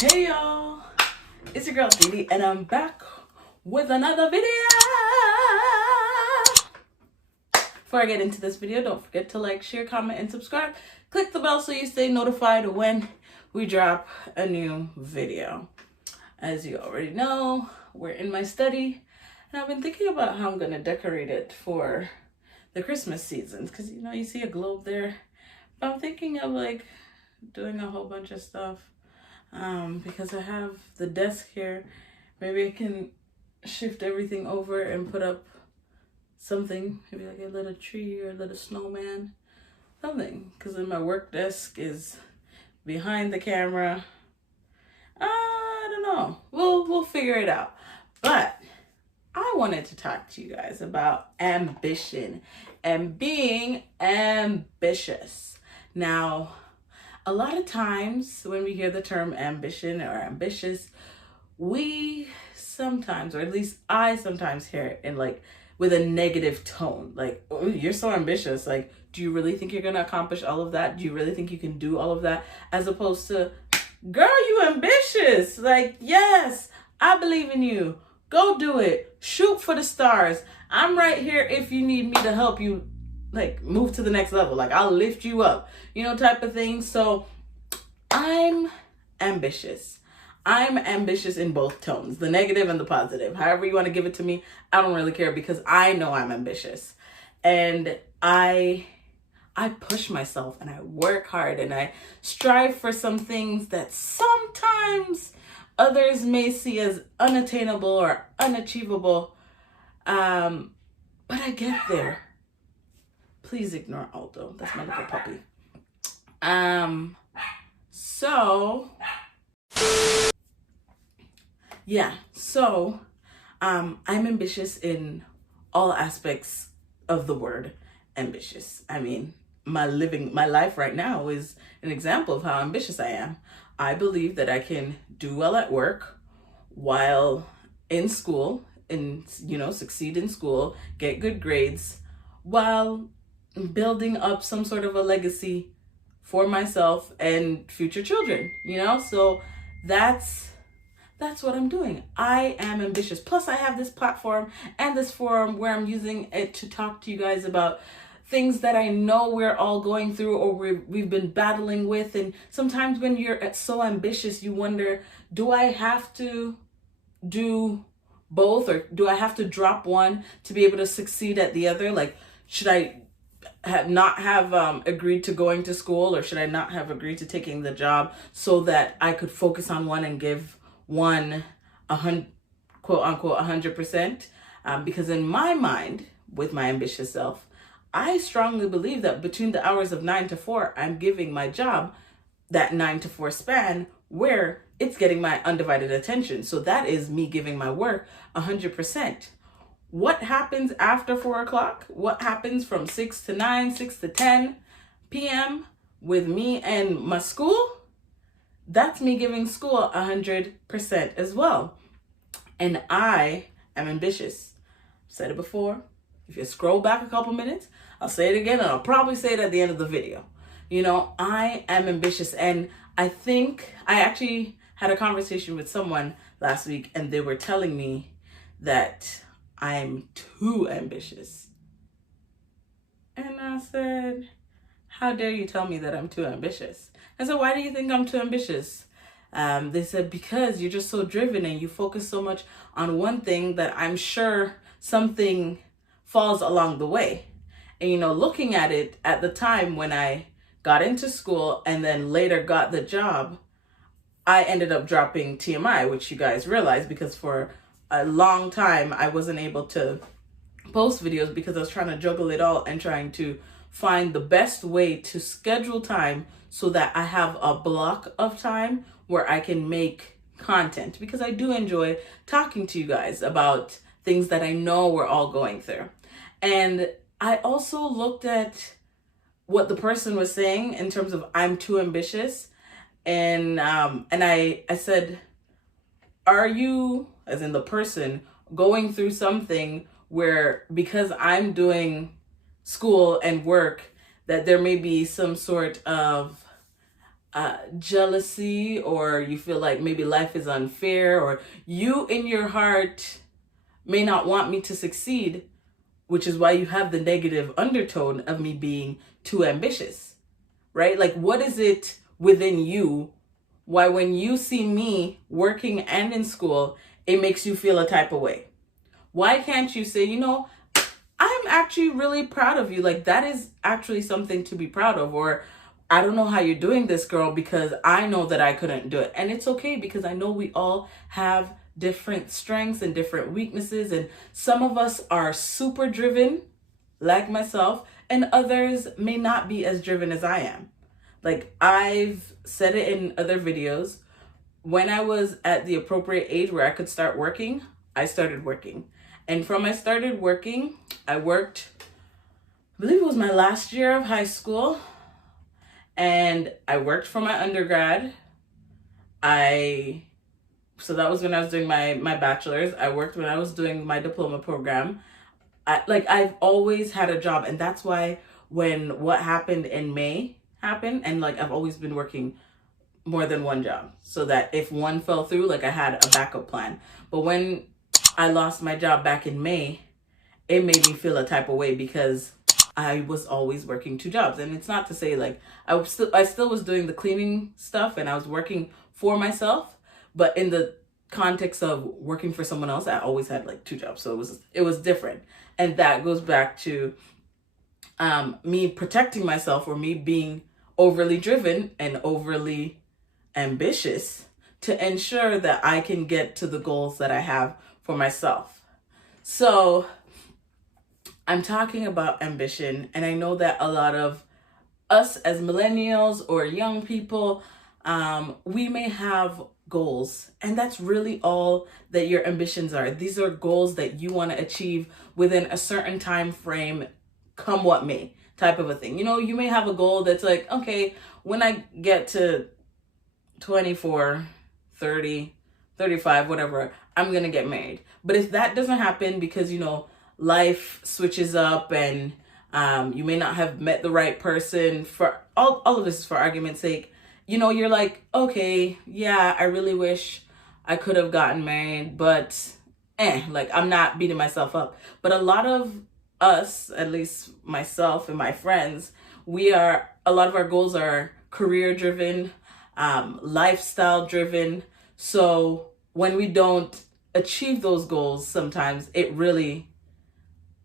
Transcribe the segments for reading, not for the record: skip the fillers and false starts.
Hey y'all, it's your girl Didi and I'm back with another video. Before I get into this video, don't forget to like, share, comment, and subscribe. Click the bell so you stay notified when we drop a new video. As you already know, we're in my study and I've been thinking about how I'm gonna decorate it for the Christmas seasons, because you see a globe there. But I'm thinking of like doing a whole bunch of stuff. Because I have the desk here, maybe I can shift everything over and put up something, maybe like a little tree or a little snowman, something, because then my work desk is behind the camera. I don't know, we'll figure it out. But I wanted to talk to you guys about ambition and being ambitious. Now, a lot of times when we hear the term ambition or ambitious, we sometimes, or at least I sometimes hear it in like with a negative tone. Like, oh, you're so ambitious. Like, do you really think you're going to accomplish all of that? Do you really think you can do all of that? As opposed to, girl, you ambitious. Like, yes, I believe in you. Go do it. Shoot for the stars. I'm right here if you need me to help you like move to the next level. Like, I'll lift you up, type of thing. So I'm ambitious. I'm ambitious in both tones, the negative and the positive. However you want to give it to me, I don't really care, because I know I'm ambitious. And I push myself and I work hard and I strive for some things that sometimes others may see as unattainable or unachievable. But I get there. Please ignore Aldo. That's my little puppy. I'm ambitious in all aspects of the word ambitious. I mean, my life right now is an example of how ambitious I am. I believe that I can do well at work while in school and, succeed in school, get good grades, while building up some sort of a legacy for myself and future children, So that's what I'm doing. I am ambitious. Plus I have this platform and this forum where I'm using it to talk to you guys about things that I know we're all going through or we've been battling with. And sometimes when you're so ambitious, you wonder, do I have to do both, or do I have to drop one to be able to succeed at the other? Like, should I not have agreed to going to school, or should I not have agreed to taking the job so that I could focus on one and give one quote unquote 100%? Because in my mind, with my ambitious self, I strongly believe that between the hours of 9 to 4, I'm giving my job that 9 to 4 span where it's getting my undivided attention. So that is me giving my work 100%. What happens after 4 o'clock? What happens from 6 to 9, 6 to 10 p.m. with me and my school? That's me giving school 100% as well. And I am ambitious. I've said it before. If you scroll back a couple minutes, I'll say it again, and I'll probably say it at the end of the video. I am ambitious. And I think I actually had a conversation with someone last week, and they were telling me that I'm too ambitious. And I said, how dare you tell me that I'm too ambitious? I said, why do you think I'm too ambitious? They said, because you're just so driven and you focus so much on one thing that I'm sure something falls along the way. And, looking at it at the time when I got into school and then later got the job, I ended up dropping TMI, which you guys realize, because for a long time I wasn't able to post videos because I was trying to juggle it all and trying to find the best way to schedule time so that I have a block of time where I can make content, because I do enjoy talking to you guys about things that I know we're all going through. And I also looked at what the person was saying in terms of I'm too ambitious, and I said, are you, as in the person, going through something where, because I'm doing school and work, that there may be some sort of jealousy, or you feel like maybe life is unfair, or you in your heart may not want me to succeed, which is why you have the negative undertone of me being too ambitious, right? Like, what is it within you? Why, when you see me working and in school, it makes you feel a type of way? Why can't you say, I'm actually really proud of you. Like, that is actually something to be proud of. Or, I don't know how you're doing this, girl, because I know that I couldn't do it. And it's okay, because I know we all have different strengths and different weaknesses. And some of us are super driven, like myself, and others may not be as driven as I am. Like, I've said it in other videos. When I was at the appropriate age where I could start working, I started working. And from I started working, I worked, I believe it was my last year of high school. And I worked for my undergrad. So that was when I was doing my bachelor's. I worked when I was doing my diploma program. I've always had a job. And that's why when what happened in May happened, and like I've always been working more than one job, so that if one fell through, like I had a backup plan. But when I lost my job back in May, it made me feel a type of way, because I was always working two jobs. And it's not to say like I still was doing the cleaning stuff and I was working for myself, but in the context of working for someone else, I always had like two jobs. So it was different. And that goes back to me protecting myself, or me being overly driven and overly ambitious to ensure that I can get to the goals that I have for myself. So I'm talking about ambition, and I know that a lot of us as millennials or young people, we may have goals, and that's really all that your ambitions are. These are goals that you want to achieve within a certain time frame, come what may, type of a thing. You may have a goal that's like, okay, when I get to 24, 30, 35, whatever, I'm going to get married. But if that doesn't happen because, life switches up and you may not have met the right person, for all of this is for argument's sake, you're like, okay, yeah, I really wish I could have gotten married, but like I'm not beating myself up. But a lot of us, at least myself and my friends, a lot of our goals are career driven, lifestyle driven. So when we don't achieve those goals, sometimes it really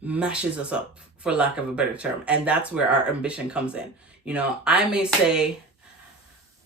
mashes us up, for lack of a better term. And that's where our ambition comes in. I may say,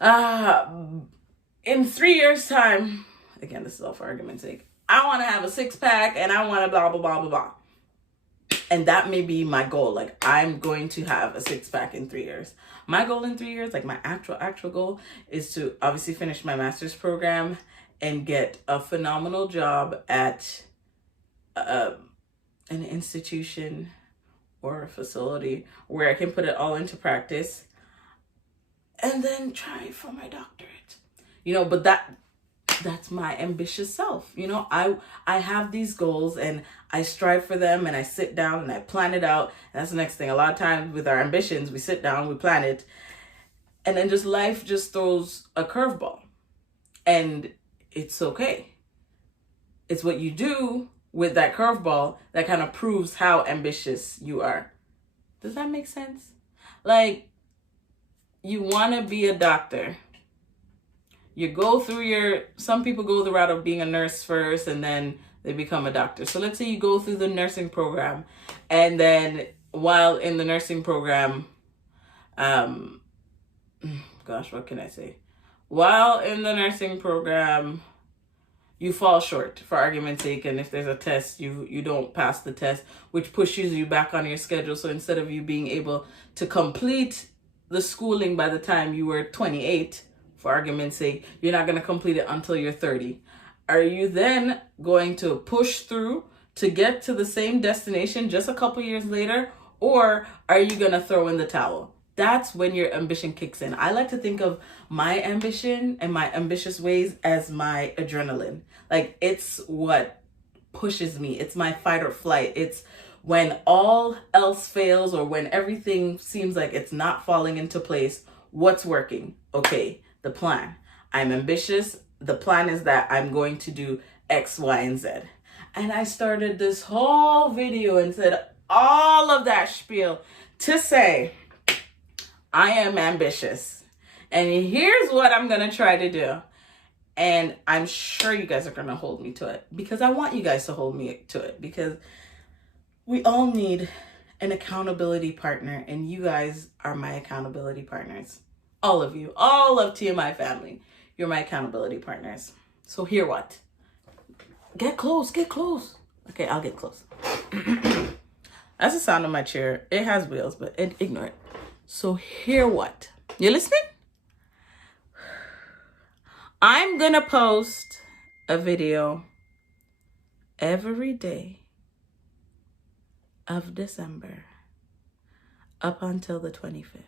in 3 years' time, again, this is all for argument's sake, I want to have a 6-pack and I want to blah, blah, blah, blah, blah. And that may be my goal. Like, I'm going to have a 6-pack in 3 years. My goal in 3 years, like my actual goal, is to obviously finish my master's program and get a phenomenal job at an institution or a facility where I can put it all into practice, and then try for my doctorate. But that's my ambitious self. I have these goals and I strive for them, and I sit down and I plan it out. And that's the next thing. A lot of times with our ambitions, we sit down, we plan it, and then life just throws a curveball. And it's okay. It's what you do with that curveball that kind of proves how ambitious you are. Does that make sense? Like, you want to be a doctor. You go through some people go the route of being a nurse first and then they become a doctor. So let's say you go through the nursing program, and then while in the nursing program, what can I say? While in the nursing program, you fall short, for argument's sake, and if there's a test, you don't pass the test, which pushes you back on your schedule. So instead of you being able to complete the schooling by the time you were 28, for argument's sake, you're not going to complete it until you're 30. Are you then going to push through to get to the same destination just a couple years later, or are you going to throw in the towel? That's when your ambition kicks in. I like to think of my ambition and my ambitious ways as my adrenaline. Like, it's what pushes me. It's my fight or flight. It's when all else fails, or when everything seems like it's not falling into place. What's working? Okay, the plan. I'm ambitious. The plan is that I'm going to do X, Y, and Z. And I started this whole video and said all of that spiel to say, I am ambitious. And here's what I'm going to try to do. And I'm sure you guys are going to hold me to it, because I want you guys to hold me to it, because we all need an accountability partner, and you guys are my accountability partners. All of you, all of TMI family, you're my accountability partners. So hear what? Get close, get close. Okay, I'll get close. That's the sound of my chair. It has wheels, but ignore it. So hear what? You listening? I'm gonna post a video every day of December up until the 25th.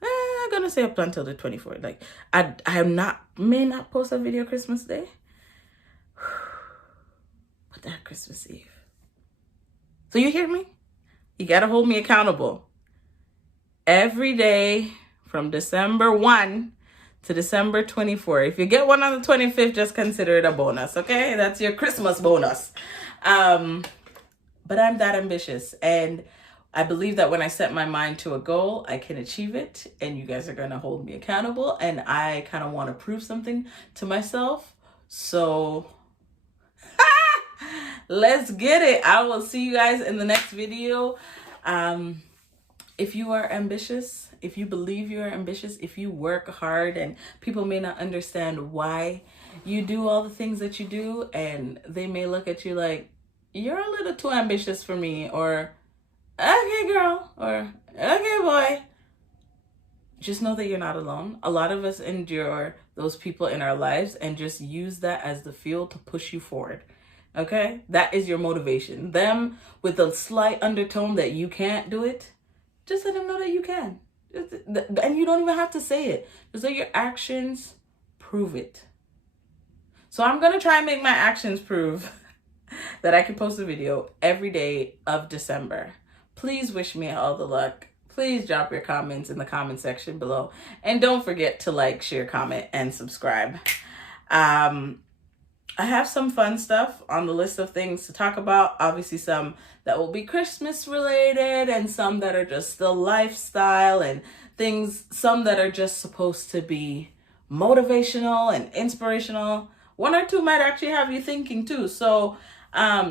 I'm gonna say up until the 24th. Like may not post a video Christmas Day, but that Christmas Eve. So you hear me? You gotta hold me accountable. Every day from December 1 to December 24. If you get one on the 25th, just consider it a bonus, okay? That's your Christmas bonus. But I'm that ambitious, and I believe that when I set my mind to a goal, I can achieve it, and you guys are going to hold me accountable, and I kind of want to prove something to myself. So let's get it. I will see you guys in the next video. If you are ambitious, if you believe you are ambitious, if you work hard, and people may not understand why you do all the things that you do, and they may look at you like, you're a little too ambitious for me, or okay girl, or okay boy, just know that you're not alone. A lot of us endure those people in our lives and just use that as the fuel to push you forward. Okay, that is your motivation. Them with a slight undertone that you can't do it, just let them know that you can. And you don't even have to say it. Just let your actions prove it. So I'm going to try and make my actions prove that I can post a video every day of December. Please wish me all the luck. Please drop your comments in the comment section below. And don't forget to like, share, comment, and subscribe. I have some fun stuff on the list of things to talk about. Obviously some that will be Christmas related, and some that are just the lifestyle and things, some that are just supposed to be motivational and inspirational. One or two might actually have you thinking too. So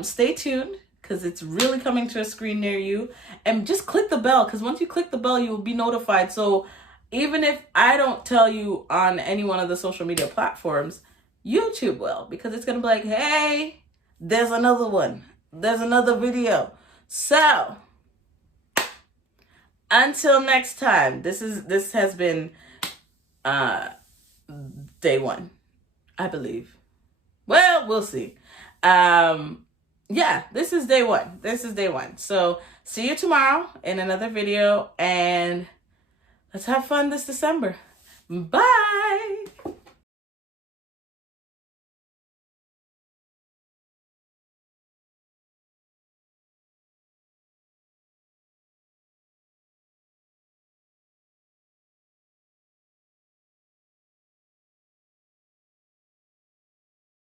stay tuned, because it's really coming to a screen near you. And just click the bell, because once you click the bell, you will be notified. So even if I don't tell you on any one of the social media platforms, YouTube will, because it's going to be like, hey, there's another one. There's another video. So until next time, this has been day one, I believe. Well, we'll see. Yeah, this is day one. This is day one. So see you tomorrow in another video, and let's have fun this December. Bye.